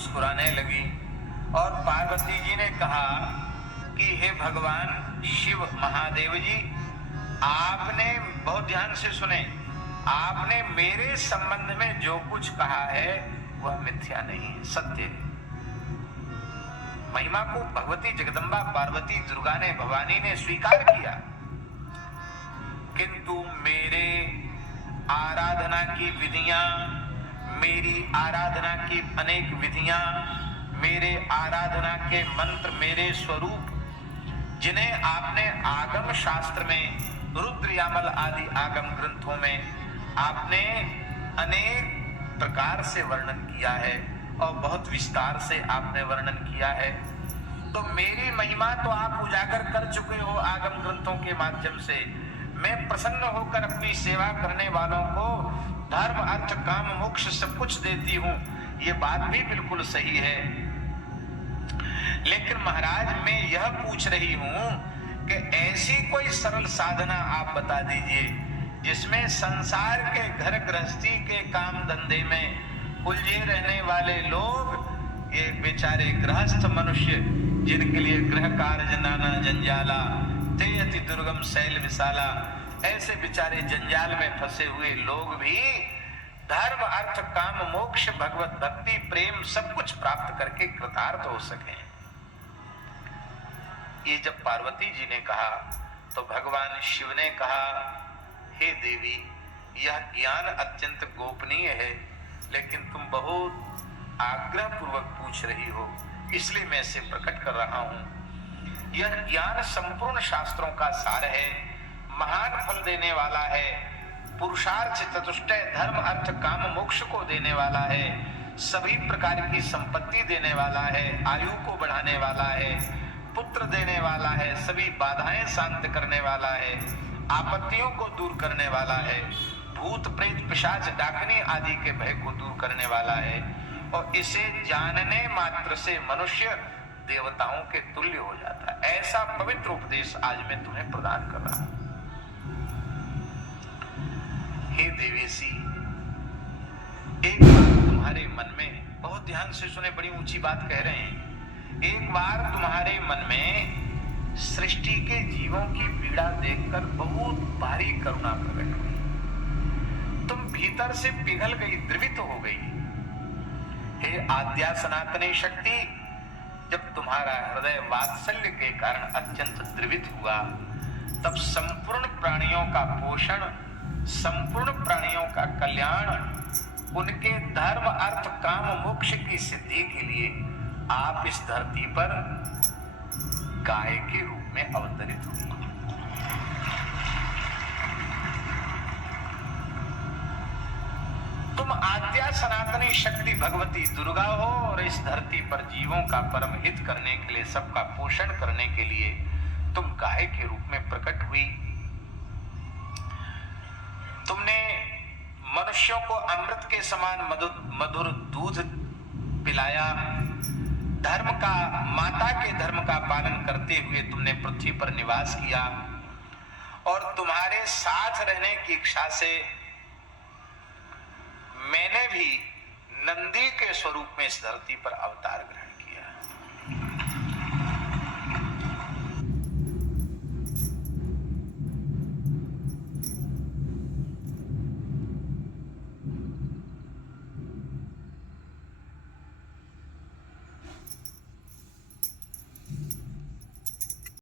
मुस्कुराने लगी और पार्वती जी ने कहा कि हे भगवान शिव महादेव जी, आपने बहुत ध्यान से सुने, आपने मेरे संबंध में जो कुछ कहा है वह मिथ्या नहीं है, सत्य है। महिमा को भगवती जगदम्बा पार्वती दुर्गा ने, भवानी ने स्वीकार किया, किंतु मेरे आराधना की विधियां, मेरी आराधना की अनेक विधियां, मेरे आराधना के मंत्र, मेरे स्वरूप, जिन्हें आपने आगम शास्त्र में, रुद्र यामल आदि आगम ग्रंथों में आपने अनेक प्रकार से वर्णन किया है और बहुत विस्तार से आपने वर्णन किया है, तो मेरी महिमा तो आप उजागर कर चुके हो आगम ग्रंथों के माध्यम से। मैं प्रसन्न होकर अपनी सेवा करने वालों को धर्म अर्थ काम मोक्ष सब कुछ देती हूं, ये बात भी बिल्कुल सही है। लेकिन महाराज मैं यह पूछ रही हूं कि ऐसी कोई सरल साधना आप बता दीजिए जिसमें संसार के घर गृहस्थी के काम धंधे में उलझे रहने वाले लोग, ये बेचारे गृहस्थ मनुष्य जिनके लिए गृह कार्य नाना जंजाला, ते अति दुर्गम शैल विशाला, ऐसे बेचारे जंजाल में फंसे हुए लोग भी धर्म अर्थ काम मोक्ष भगवत भक्ति प्रेम सब कुछ प्राप्त करके कृतार्थ हो सके। ये जब पार्वती जी ने कहा तो भगवान शिव ने कहा, हे देवी, यह ज्ञान अत्यंत गोपनीय है, लेकिन तुम बहुत आग्रह पूर्वक पूछ रही हो, इसलिए मैं इसे प्रकट कर रहा हूं। यह ज्ञान संपूर्ण शास्त्रों का सार है, महान फल देने वाला है, पुरुषार्थ चतुष्टय धर्म अर्थ काम मोक्ष को देने वाला है, सभी प्रकार की संपत्ति देने वाला है, आयु को बढ़ाने वाला है, पुत्र देने वाला है, सभी बाधाएं शांत करने वाला है, आपत्तियों को दूर करने वाला है, भूत प्रेत पिशाच डाकनी आदि के भय को दूर करने वाला है, और इसे जानने मात्र से मनुष्य देवताओं के तुल्य हो जाता है। ऐसा पवित्र उपदेश आज मैं तुम्हें प्रदान कर रहा हूं। हे देवेशी, एक बार तुम्हारे मन में, बहुत ध्यान से सुने, बड़ी ऊंची बात कह रहे हैं, एक बार तुम्हारे मन में सृष्टि के जीवों की पीड़ा देखकर बहुत भारी करुणा प्रकट हुई, तुम भीतर से पिघल गई, द्रवित हो गई। हे आद्या सनातनी शक्ति, जब तुम्हारा हृदय वात्सल्य के कारण अत्यंत द्रवित हुआ, तब संपूर्ण प्राणियों का पोषण, संपूर्ण प्राणियों का कल्याण, उनके धर्म अर्थ काम मोक्ष की सिद्धि के लिए आप इस धरती पर गाय के रूप में अवतरित हुई। तुम आद्या सनातनी शक्ति भगवती दुर्गा हो और इस धरती पर जीवों का परम हित करने के लिए, सबका पोषण करने के लिए तुम गाय के रूप में प्रकट हुई। तुमने मनुष्यों को अमृत के समान मधुर दूध पिलाया, धर्म का, माता के धर्म का पालन करते हुए तुमने पृथ्वी पर निवास किया, और तुम्हारे साथ रहने की इच्छा से मैंने भी नंदी के स्वरूप में इस धरती पर अवतार ग्रहण किया।